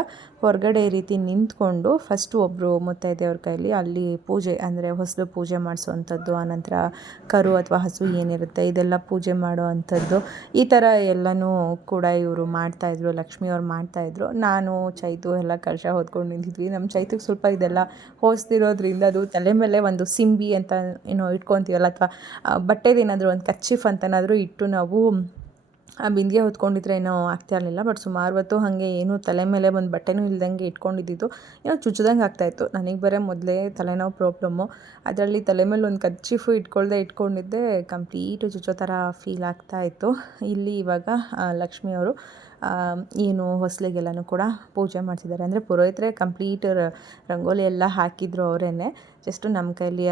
ಹೊರಗಡೆ ಈ ರೀತಿ ನಿಂತ್ಕೊಂಡು ಫಸ್ಟು ಒಬ್ಬರು ಮುತ್ತೈದೆಯವ್ರ ಕೈಲಿ ಅಲ್ಲಿ ಪೂಜೆ ಅಂದರೆ ಹೊಸಲು ಪೂಜೆ ಮಾಡಿಸೋವಂಥದ್ದು ಆನಂತರ ಕರು ಅಥವಾ ಹಸು ಏನಿರುತ್ತೆ, ಇದೆಲ್ಲ ಪೂಜೆ ಮಾಡುವಂಥದ್ದು. ಈ ಥರ ಎಲ್ಲನೂ ಕೂಡ ಇವರು ಮಾಡ್ತಾಯಿದ್ರು ಲಕ್ಷ್ಮಿಯವ್ರು ಮಾಡ್ತಾಯಿದ್ರು ನಾನು, ಚೈತು ಎಲ್ಲ ಕಳಶ ಹೊತ್ಕೊಂಡು ನಿಂತಿದ್ವಿ. ನಮ್ಮ ಚೈತಿಗೆ ಸ್ವಲ್ಪ ಇದೆಲ್ಲ ಹೋಸ್ತಿರೋದ್ರಿಂದ ಅದು ತಲೆ ಮೇಲೆ ಒಂದು ಸಿಂಬಿ ಅಂತ ಏನೋ ಇಟ್ಕೊತೀವಲ್ಲ, ಅಥವಾ ಬಟ್ಟೆದೇನಾದರೂ ಒಂದು ಕಚ್ಚಿಫ್ ಅಂತನಾದರೂ ಇಟ್ಟು ನಾವು ಆ ಬಿಂದಿಗೆ ಹೊತ್ಕೊಂಡಿದ್ರೆ ಏನೋ ಆಗ್ತಾ ಇರಲಿಲ್ಲ ಬಟ್ ಸುಮಾರು ಹೊತ್ತು ಹಾಗೆ ಏನೂ ತಲೆ ಮೇಲೆ ಒಂದು ಬಟ್ಟೆನೂ ಇಲ್ದಂಗೆ ಇಟ್ಕೊಂಡಿದ್ದು ಏನೋ ಚುಚ್ಚದಂಗೆ ಆಗ್ತಾಯಿತ್ತು ನನಗೆ ಬರೀ ಮೊದಲೇ ತಲೆನೋವು ಪ್ರಾಬ್ಲಮ್ಮು ಅದರಲ್ಲಿ ತಲೆ ಮೇಲೆ ಒಂದು ಕಚ್ಚಿಫು ಇಟ್ಕೊಳ್ದೆ ಇಟ್ಕೊಂಡಿದ್ದೆ ಕಂಪ್ಲೀಟು ಚುಚ್ಚೋ ಥರ ಫೀಲ್ ಆಗ್ತಾಯಿತ್ತು ಇಲ್ಲಿ ಇವಾಗ ಲಕ್ಷ್ಮಿಯವರು ಏನು ಹೊಸ್ಲಿಗೆಲ್ಲನೂ ಕೂಡ ಪೂಜೆ ಮಾಡ್ತಿದ್ದಾರೆ ಅಂದರೆ ಪುರೋಹಿತರೆ ಕಂಪ್ಲೀಟ್ ರಂಗೋಲಿ ಎಲ್ಲ ಹಾಕಿದ್ರು ಅವರೇ ಜಸ್ಟು ನಮ್ಮ ಕೈಲಿ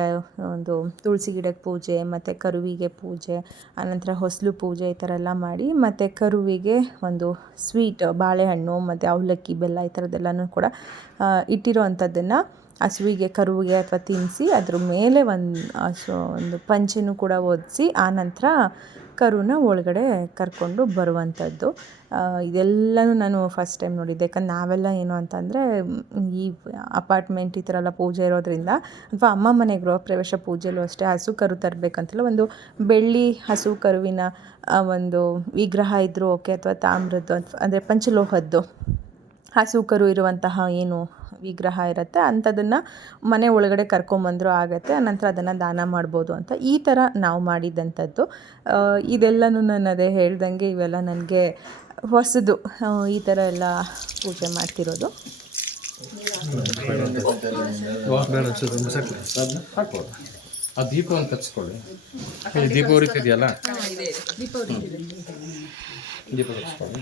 ಒಂದು ತುಳಸಿ ಗಿಡಕ್ಕೆ ಪೂಜೆ, ಮತ್ತು ಕರುವಿಗೆ ಪೂಜೆ, ಆನಂತರ ಹೊಸಲು ಪೂಜೆ ಈ ಥರ ಎಲ್ಲ ಮಾಡಿ, ಮತ್ತು ಕರುವಿಗೆ ಒಂದು ಸ್ವೀಟ್ ಬಾಳೆಹಣ್ಣು, ಮತ್ತು ಅವಲಕ್ಕಿ ಬೆಲ್ಲ ಈ ಥರದ್ದೆಲ್ಲನೂ ಕೂಡ ಇಟ್ಟಿರೋ ಅಂಥದ್ದನ್ನು ಹಸುವಿಗೆ ಕರುವಿಗೆ ಅಥವಾ ತಿನ್ನಿಸಿ ಅದ್ರ ಮೇಲೆ ಒಂದು ಹಸು ಒಂದು ಪಂಚೆನೂ ಕೂಡ ಒದಿಸಿ, ಆನಂತರ ಕರುನ ಒಳಗಡೆ ಕರ್ಕೊಂಡು ಬರುವಂಥದ್ದು. ಇದೆಲ್ಲನೂ ನಾನು ಫಸ್ಟ್ ಟೈಮ್ ನೋಡಿದ್ದೆ. ಯಾಕಂದ್ರೆ ನಾವೆಲ್ಲ ಏನು ಅಂತಂದರೆ ಈ ಅಪಾರ್ಟ್ಮೆಂಟ್ ಈ ಥರ ಎಲ್ಲ ಪೂಜೆ ಇರೋದ್ರಿಂದ ಅಥವಾ ಅಮ್ಮ ಮನೆ ಗೃಹ ಪ್ರವೇಶ ಪೂಜೆಯಲ್ಲೂ ಅಷ್ಟೇ ಹಸು ಕರು ತರಬೇಕಂತಲ್ಲ. ಒಂದು ಬೆಳ್ಳಿ ಹಸು ಕರುವಿನ ಒಂದು ವಿಗ್ರಹ ಇದ್ದರೂ ಓಕೆ ಅಥವಾ ತಾಮ್ರದ್ದು, ಅಂದರೆ ಪಂಚಲೋಹದ್ದು ಹಸು ಕರು ಇರುವಂತಹ ಏನು ವಿಗ್ರಹ ಇರುತ್ತೆ, ಅಂಥದನ್ನು ಮನೆ ಒಳಗಡೆ ಕರ್ಕೊಂಬಂದರೂ ಆಗುತ್ತೆ, ನಂತರ ಅದನ್ನು ದಾನ ಮಾಡ್ಬೋದು ಅಂತ ಈ ಥರ ನಾವು ಮಾಡಿದ್ದಂಥದ್ದು ಇದೆಲ್ಲನೂ ನಾನು ಅದೇ ಹೇಳ್ದಂಗೆ ಇವೆಲ್ಲ ನನಗೆ ಹೊಸದು. ಈ ಥರ ಎಲ್ಲ ಪೂಜೆ ಮಾಡ್ತಿರೋದು. ಆ ದೀಪವನ್ನು ಕಚ್ಕೊಳ್ಳಿ. ದೀಪ ಉರಿತಿದೆಯಲ್ಲ ದೀಪ ಕಚ್ಕೊಳ್ಳಿ.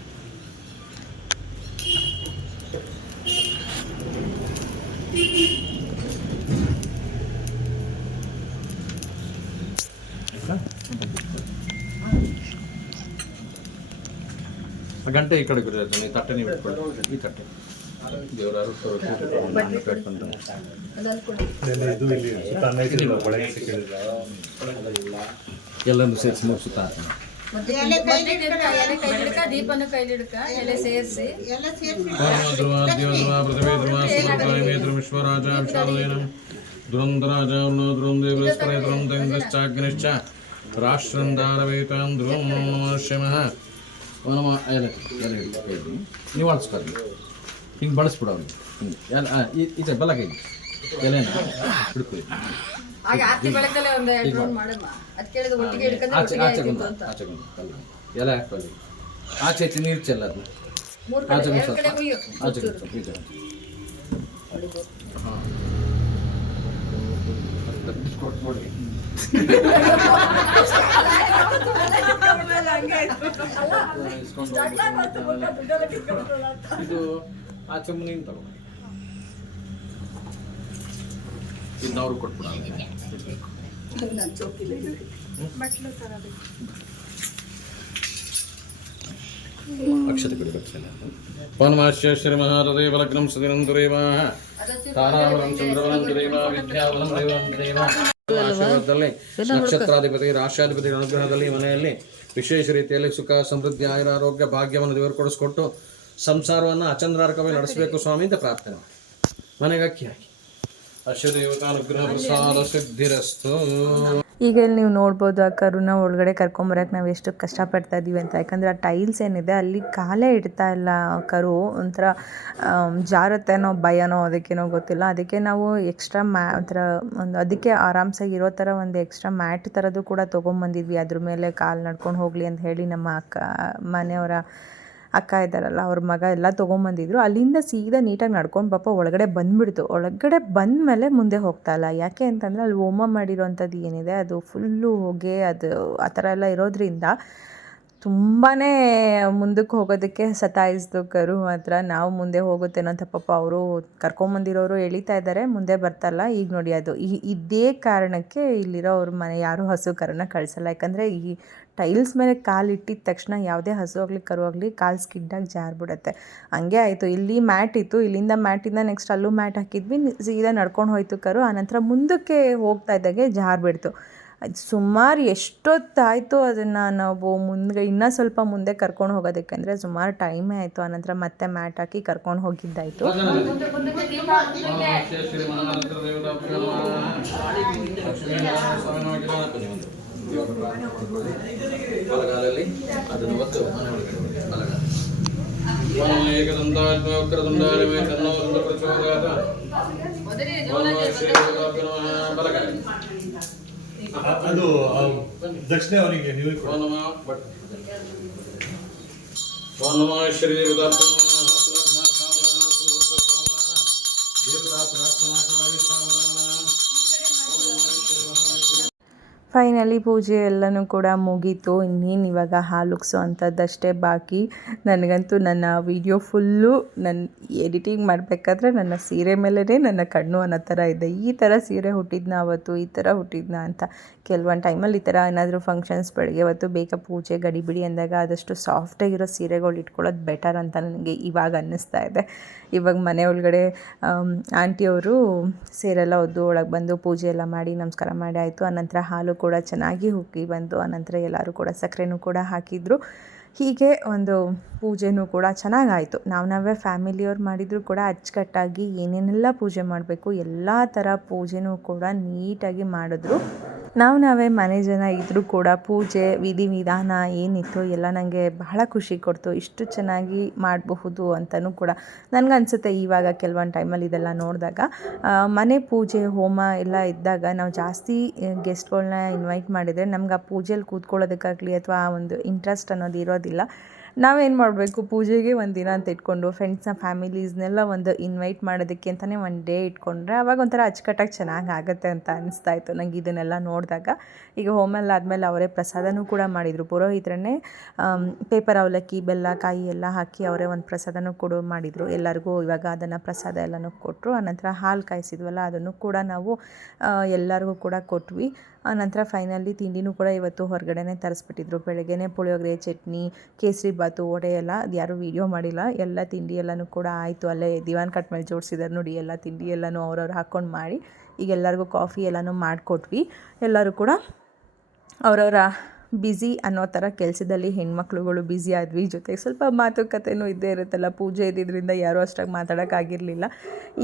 ಗಂಟೆ ಈ ಕಡೆ ಗುರುರಾಜ ಈ ತಟ್ಟೆ ನೀವು ಇಟ್ಕೊಳ್ಳಿ. ಈ ತಟ್ಟೆ. ಕಟ್ಕೊಂತಾರೆ ಎಲ್ಲರೂ ಸೇರಿಸಿ ಮುಗಿಸುತ್ತ ದೀಪನ ಕೈಲಿಡ್ಕ ಎಲೆ ಸೇರಿಸಿ. ಧ್ರುವ ರಾಷ್ಟ್ರಂದಾರವೇತಾಂ ಧ್ರುವಂ ನಮಃ ಶಿವಃ ನಮ ಎಲೆ ನೀವು ಅಳಿಸ್ಕೊಳ್ಳಿ ಹಿಂಗೆ ಬಳಸ್ಬಿಡು ಅವನು. ಹಿಂಗೆ. ಈ ಬಲ ಕೈ ಎಲೆನ ಹಿಡ್ಕೊಳ್ಳಿ. ಆಚೆ ಆಚೆ ಬಂದು ಆಚೆ ಬಂದು. ಎಲೆ ಹಾಕೊಳ್ಳಿ ಆಚೆ ಹೆಚ್ಚು ನೀರು ಚೆಲ್ಲ ಅದು. ಆಚೆ ಆಚೆ ಕಡೆ. ಹಾಂ. [laughs] [laughs] ಇದು ಆಚೆ ಮುನಿಂದ ತಗೋ ಅವ್ರು ಕೊಟ್ಬಿಡ ಅಕ್ಷತೆ ಕೊಡಬೇಕು ಪವನಮಾಶ್ಯ ಶ್ರೀಮಹಾರದೇವ ಲಗ್ನಂ ಸುದಿನಂ ದುರೇವಾಹ ತಾರಾವರಂ ಚಂದ್ರವರಂ ದುರೇವಾ ವಿದ್ಯಾವರಂ ದೇವ ಆಶೀರ್ವಾದದಲ್ಲಿ ನಕ್ಷತ್ರಾಧಿಪತಿ ರಾಷ್ಟ್ರಾಧಿಪತಿ ಅನುಗ್ರಹದಲ್ಲಿ ಮನೆಯಲ್ಲಿ ವಿಶೇಷ ರೀತಿಯಲ್ಲಿ ಸುಖ ಸಮೃದ್ಧಿ ಆಯುರ ಆರೋಗ್ಯ ಭಾಗ್ಯವನ್ನು ದೇವರು ಕೊಡಿಸ್ಕೊಟ್ಟು ಸಂಸಾರವನ್ನು ಅಚಂದ್ರಾರ್ಕವಾಗಿ ನಡೆಸಬೇಕು ಸ್ವಾಮಿ ಅಂತ ಪ್ರಾರ್ಥನೆ ಮಾಡಿ. ಮನೆಗೆ ಅಕ್ಕಿ ಹಾಕಿ ಅಶ್ವದೇವತಾನುಗ್ರಹ ಪ್ರಸಾದ ಸಿದ್ಧಿರಸ್ತು. ಈಗ ಇಲ್ಲಿ ನೀವು ನೋಡ್ಬೋದು ಆ ಕರುನ ಒಳಗಡೆ ಕರ್ಕೊಂಬರಕ್ಕೆ ನಾವು ಎಷ್ಟು ಕಷ್ಟಪಡ್ತಾ ಇದ್ದೀವಿ ಅಂತ. ಯಾಕಂದರೆ ಆ ಟೈಲ್ಸ್ ಏನಿದೆ ಅಲ್ಲಿ ಕಾಲೇ ಇಡ್ತಾ ಇಲ್ಲ ಕರು. ಒಂಥರ ಜಾರುತ್ತೇನೋ ಭಯನೋ ಅದಕ್ಕೇನೋ ಗೊತ್ತಿಲ್ಲ. ಅದಕ್ಕೆ ನಾವು ಎಕ್ಸ್ಟ್ರಾ ಮ್ಯಾ, ಒಂಥರ ಒಂದು ಅದಕ್ಕೆ ಆರಾಮ್ಸಾಗಿ ಇರೋ ಥರ ಒಂದು ಎಕ್ಸ್ಟ್ರಾ ಮ್ಯಾಟ್ ಥರದ್ದು ಕೂಡ ತೊಗೊಂಬಂದಿದ್ವಿ. ಅದ್ರ ಮೇಲೆ ಕಾಲು ನಡ್ಕೊಂಡು ಹೋಗಲಿ ಅಂತ ಹೇಳಿ ನಮ್ಮ ಅಕ್ಕ, ಮನೆಯವರ ಅಕ್ಕ ಇದ್ದಾರಲ್ಲ, ಅವ್ರ ಮಗ ಎಲ್ಲ ತೊಗೊಂಬಂದಿದ್ರು. ಅಲ್ಲಿಂದ ಸೀದಾ ನೀಟಾಗಿ ನಡ್ಕೊಂಡು ಪಾಪ ಒಳಗಡೆ ಬಂದ್ಬಿಡ್ತು. ಒಳಗಡೆ ಬಂದ ಮೇಲೆ ಮುಂದೆ ಹೋಗ್ತಾ ಇಲ್ಲ. ಯಾಕೆ ಅಂತಂದರೆ ಅಲ್ಲಿ ಹೋಮ ಮಾಡಿರೋವಂಥದ್ದು ಏನಿದೆ, ಅದು ಫುಲ್ಲು ಹೊಗೆ, ಅದು ಆ ಥರ ಎಲ್ಲ ಇರೋದ್ರಿಂದ ತುಂಬಾ ಮುಂದಕ್ಕೆ ಹೋಗೋದಕ್ಕೆ ಸತಾಯಿಸ್ದು ಕರು ಮಾತ್ರ. ನಾವು ಮುಂದೆ ಹೋಗುತ್ತೆ ಅಂತ ಪಾಪ ಅವರು ಕರ್ಕೊಂಬಂದಿರೋರು ಎಳಿತಾ ಇದ್ದಾರೆ, ಮುಂದೆ ಬರ್ತಲ್ಲ ಈಗ ನೋಡಿ ಅದು, ಈ ಇದೇ ಕಾರಣಕ್ಕೆ ಇಲ್ಲಿರೋ ಅವ್ರ ಮನೆ ಯಾರೂ ಹಸು ಕರನ್ನ ಕಳಿಸಲ್ಲ. ಯಾಕಂದರೆ ಈ ಟೈಲ್ಸ್ ಮೇಲೆ ಕಾಲು ಇಟ್ಟಿದ ತಕ್ಷಣ ಯಾವುದೇ ಹಸು ಆಗಲಿ, ಕರು ಆಗಲಿ ಕಾಲು ಸ್ಕಿಡ್ಡಾಗಿ ಜಾರ್ಬಿಡುತ್ತೆ. ಹಂಗೆ ಆಯಿತು. ಇಲ್ಲಿ ಮ್ಯಾಟ್ ಇತ್ತು. ಇಲ್ಲಿಂದ ಮ್ಯಾಟಿಂದ ನೆಕ್ಸ್ಟ್ ಅಲ್ಲೂ ಮ್ಯಾಟ್ ಹಾಕಿದ್ವಿ. ಸೀದಾ ನಡ್ಕೊಂಡು ಹೋಯ್ತು ಕರು. ಆನಂತರ ಮುಂದಕ್ಕೆ ಹೋಗ್ತಾ ಇದ್ದಾಗೆ ಜಾರ್ಬಿಡ್ತು. ಅದು ಸುಮಾರು ಎಷ್ಟೊತ್ತಾಯಿತು ಅದನ್ನು ನಾವು ಮುಂದೆ ಇನ್ನೂ ಸ್ವಲ್ಪ ಮುಂದೆ ಕರ್ಕೊಂಡು ಹೋಗೋದಕ್ಕೆ ಅಂದರೆ ಸುಮಾರು ಟೈಮೇ ಆಯಿತು. ಆನಂತರ ಮತ್ತೆ ಮ್ಯಾಟ್ ಹಾಕಿ ಕರ್ಕೊಂಡು ಹೋಗಿದ್ದಾಯಿತು. ಶ್ರೀ ಮಹಾನಂತರ ದೇವತಾಭ್ಯೋ ನಮಃ. ಲಕ್ಷ್ಮೀನಾರಾಯಣ ಸ್ವಾಮಿ ನಮಗೆ ಬನ್ನಿ ಒಂದು. ಇವಾಗ ಪ್ರಾರ್ಥನೆ ಮಾಡ್ಕೊಳ್ಳಿ. ಬಲಗಾಲಲ್ಲಿ ಅದನ್ನು ಒತ್ತು ಮನೆ ಒಳಗಡೆ ಬನ್ನಿ. ಬಲಗಾಲ ಓಂ ಏಕದಂತಾತ್ಮ ವಕ್ರತುಂಡಾಯ ಮೇ ತನ್ನೋ ರುದ್ರ ಪ್ರಚೋದಯಾತ್. ಓಂ ಶ್ರೀ ದೇವತಾಭ್ಯೋ ನಮಃ. ಬಲಗಾಲ ಅದು ಆ, ದಕ್ಷಿಣ ಅವನಿಗೆ ನೀವು ಓಂ ನಮಃ ಭಟ್. ಓಂ ನಮಃ ಶ್ರೀ ಫೈನಲಿ ಪೂಜೆ ಎಲ್ಲನೂ ಕೂಡ ಮುಗೀತು. ಇನ್ನೇನು ಇವಾಗ ಹಾಲುಕ್ಸೋ ಅಂಥದ್ದಷ್ಟೇ ಬಾಕಿ. ನನಗಂತೂ ನನ್ನ ವಿಡಿಯೋ ಫುಲ್ಲು ನನ್ನ ಎಡಿಟಿಂಗ್ ಮಾಡಬೇಕಾದ್ರೆ ನನ್ನ ಸೀರೆ ಮೇಲೇ ನನ್ನ ಕಣ್ಣು ಅನ್ನೋ ಥರ ಇದೆ. ಈ ಥರ ಸೀರೆ ಹುಟ್ಟಿದ್ನ ಅವತ್ತು, ಈ ಥರ ಹುಟ್ಟಿದ್ನ ಅಂತ. ಕೆಲವೊಂದು ಟೈಮಲ್ಲಿ ಈ ಥರ ಏನಾದರೂ ಫಂಕ್ಷನ್ಸ್ ಬೆಳಗ್ಗೆ ಅವತ್ತು ಬೇಗ ಪೂಜೆ ಗಡಿಬಿಡಿ ಅಂದಾಗ ಆದಷ್ಟು ಸಾಫ್ಟಾಗಿರೋ ಸೀರೆಗಳು ಇಟ್ಕೊಳ್ಳೋದು ಬೆಟರ್ ಅಂತ ನನಗೆ ಇವಾಗ ಅನ್ನಿಸ್ತಾ ಇದೆ. ಇವಾಗ ಮನೆ ಒಳಗಡೆ ಆಂಟಿಯವರು ಸೇರೆಲ್ಲ ಒದ್ದು ಒಳಗೆ ಬಂದು ಪೂಜೆ ಎಲ್ಲ ಮಾಡಿ ನಮಸ್ಕಾರ ಮಾಡಿ ಆಯಿತು. ಆನಂತರ ಹಾಲು ಕೂಡ ಚೆನ್ನಾಗಿ ಹುಕ್ಕಿ ಬಂತು ಆನಂತರ ಎಲ್ಲರೂ ಕೂಡ ಸಕ್ಕರೆನೂ ಕೂಡ ಹಾಕಿದ್ರು. ಹೀಗೆ ಒಂದು ಪೂಜೆನೂ ಕೂಡ ಚೆನ್ನಾಗಾಯಿತು. ನಾವು ನಾವೇ ಫ್ಯಾಮಿಲಿಯವ್ರು ಮಾಡಿದರೂ ಕೂಡ ಅಚ್ಚುಕಟ್ಟಾಗಿ ಏನೇನೆಲ್ಲ ಪೂಜೆ ಮಾಡಬೇಕು, ಎಲ್ಲ ಥರ ಪೂಜೆನೂ ಕೂಡ ನೀಟಾಗಿ ಮಾಡಿದ್ರು. ನಾವು ನಾವೇ ಮನೆ ಜನ ಇದ್ದರೂ ಕೂಡ ಪೂಜೆ, ವಿಧಿ ವಿಧಾನ ಏನಿತ್ತು ಎಲ್ಲ ನನಗೆ ಬಹಳ ಖುಷಿ ಕೊಡ್ತು. ಇಷ್ಟು ಚೆನ್ನಾಗಿ ಮಾಡಬಹುದು ಅಂತಲೂ ಕೂಡ ನನಗನ್ಸುತ್ತೆ ಇವಾಗ ಕೆಲವೊಂದು ಟೈಮಲ್ಲಿ ಇದೆಲ್ಲ ನೋಡಿದಾಗ. ಮನೆ ಪೂಜೆ, ಹೋಮ ಎಲ್ಲ ಇದ್ದಾಗ ನಾವು ಜಾಸ್ತಿ ಗೆಸ್ಟ್ಗಳನ್ನ ಇನ್ವೈಟ್ ಮಾಡಿದರೆ ನಮ್ಗೆ ಆ ಪೂಜೆಯಲ್ಲಿ ಕೂತ್ಕೊಳ್ಳೋದಕ್ಕಾಗಲಿ ಅಥವಾ ಆ ಒಂದು ಇಂಟ್ರೆಸ್ಟ್ ಅನ್ನೋದು ಇರೋದಿಲ್ಲ ನಾವೇನು ಮಾಡಬೇಕು? ಪೂಜೆಗೆ ಒಂದು ದಿನ ಅಂತ ಇಟ್ಕೊಂಡು ಫ್ರೆಂಡ್ಸ್ನ ಫ್ಯಾಮಿಲೀಸ್ನೆಲ್ಲ ಒಂದು ಇನ್ವೈಟ್ ಮಾಡೋದಕ್ಕೆ ಅಂತಲೇ ಒಂದು ಡೇ ಇಟ್ಕೊಂಡ್ರೆ ಅವಾಗ ಒಂಥರ ಅಚ್ಚುಕಟ್ಟಾಗಿ ಚೆನ್ನಾಗಿ ಆಗುತ್ತೆ ಅಂತ ಅನಿಸ್ತಾ ಇತ್ತು ನಂಗೆ ಇದನ್ನೆಲ್ಲ ನೋಡಿದಾಗ. ಈಗ ಹೋಮೆಲ್ಲ ಆದಮೇಲೆ ಅವರೇ ಪ್ರಸಾದನೂ ಕೂಡ ಮಾಡಿದರು. ಪುರೋಹಿತರನ್ನೇ ಪೇಪರ್ ಅವಲಕ್ಕಿ, ಬೆಲ್ಲ, ಕಾಯಿ ಎಲ್ಲ ಹಾಕಿ ಅವರೇ ಒಂದು ಪ್ರಸಾದನೂ ಕೂಡ ಮಾಡಿದರು. ಎಲ್ಲರಿಗೂ ಇವಾಗ ಅದನ್ನು ಪ್ರಸಾದ ಎಲ್ಲನೂ ಕೊಟ್ಟರು ಆನಂತರ ಹಾಲು ಕಾಯಿಸಿದ್ವಲ್ಲ ಅದನ್ನು ಕೂಡ ನಾವು ಎಲ್ಲರಿಗೂ ಕೂಡ ಕೊಟ್ವಿ. ಆನಂತರ ಫೈನಲಿ ತಿಂಡಿನೂ ಕೂಡ ಇವತ್ತು ಹೊರಗಡೆನೇ ತರಿಸ್ಬಿಟ್ಟಿದ್ರು. ಬೆಳಗ್ಗೆನೇ ಪುಳಿಯೋಗರೆ ಚಟ್ನಿ, ಕೇಸರಿ ಬಾತು, ವಡೆ ಎಲ್ಲ. ಅದು ಯಾರೂ ವೀಡಿಯೋ ಮಾಡಿಲ್ಲ. ಎಲ್ಲ ತಿಂಡಿ ಎಲ್ಲನೂ ಕೂಡ ಆಯಿತು. ಅಲ್ಲೇ ದಿವಾನ್ ಕಟ್ ಮೇಲೆ ಜೋಡಿಸಿದ್ದಾರೆ ನೋಡಿ. ಎಲ್ಲ ತಿಂಡಿ ಎಲ್ಲನೂ ಅವ್ರವ್ರು ಹಾಕ್ಕೊಂಡು ಮಾಡಿ ಈಗ ಎಲ್ಲರಿಗೂ ಕಾಫಿ ಎಲ್ಲನೂ ಮಾಡಿಕೊಟ್ವಿ. ಎಲ್ಲರೂ ಕೂಡ ಅವರವರ ಬ್ಯುಸಿ ಅನ್ನೋ ಥರ ಕೆಲಸದಲ್ಲಿ ಹೆಣ್ಮಕ್ಳುಗಳು ಬ್ಯುಸಿ ಆದ್ವಿ. ಜೊತೆಗೆ ಸ್ವಲ್ಪ ಮಾತುಕತೆನೂ ಇದ್ದೇ ಇರುತ್ತಲ್ಲ, ಪೂಜೆ ಇದ್ದಿದ್ದರಿಂದ ಯಾರೂ ಅಷ್ಟಾಗಿ ಮಾತಾಡೋಕ್ಕಾಗಿರಲಿಲ್ಲ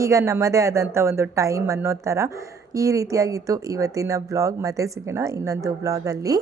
ಈಗ ನಮ್ಮದೇ ಆದಂಥ ಒಂದು ಟೈಮ್ ಅನ್ನೋ ಥರ ಈ ರೀತಿಯಾಗಿತ್ತು ಇವತ್ತಿನ ಬ್ಲಾಗ್ ಮತ್ತೆ ಸಿಗೋಣ ಇನ್ನೊಂದು ಬ್ಲಾಗಲ್ಲಿ